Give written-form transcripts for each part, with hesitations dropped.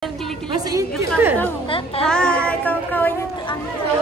Masuk YouTube ke? Hai kawan-kawan YouTube Angka.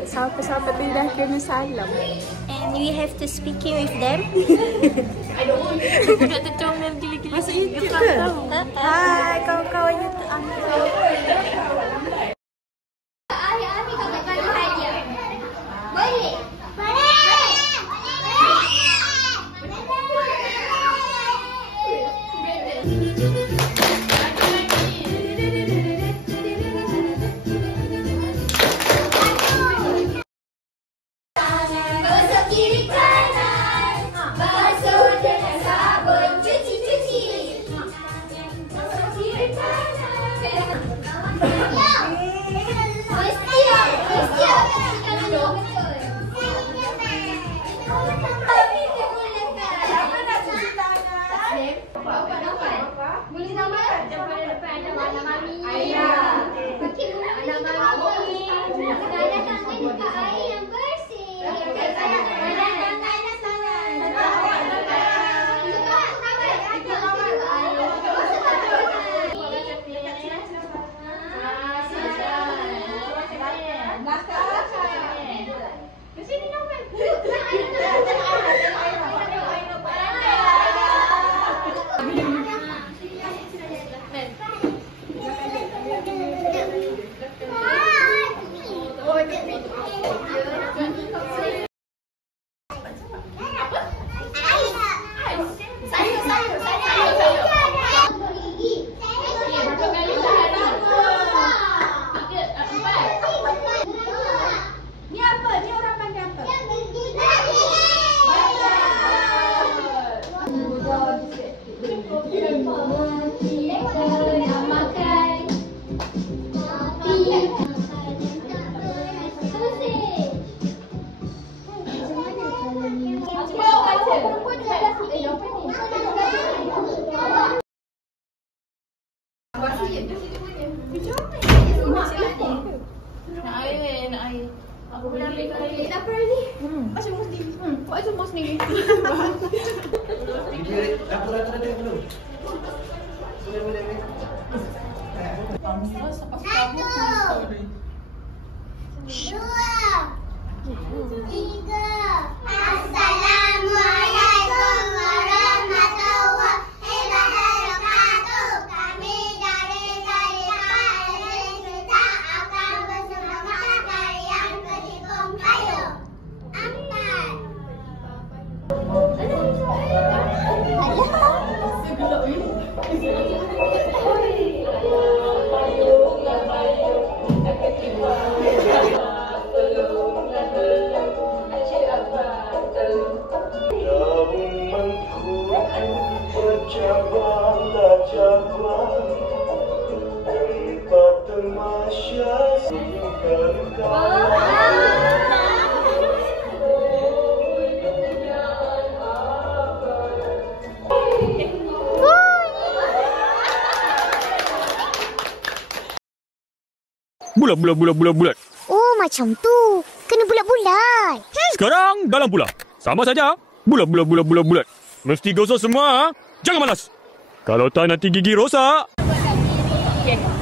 Siapa-siapa tu dah kena salam. And we have to speaking with them. Budak tu comel gila-gila. Masuk YouTube ke? Hai kawan-kawan YouTube Angka. Boleh. Nak air. Aku boleh ambil air. Lapar ni. Macam mus ni. Macam mus ni. Lapar ada belum? Boleh. Assalamualaikum warahmatullahi wabarakatuh. Kami dari Syarikat Al-Hifzah akan bersemangat tarian ketikung kayu. Empat. Bulat. Oh, macam tu. Kena bulat-bulat. Sekarang dalam pula. Sama saja. Bulat. Mesti gosok semua. Ha? Jangan malas. Kalau tak nanti gigi rosak. Okay.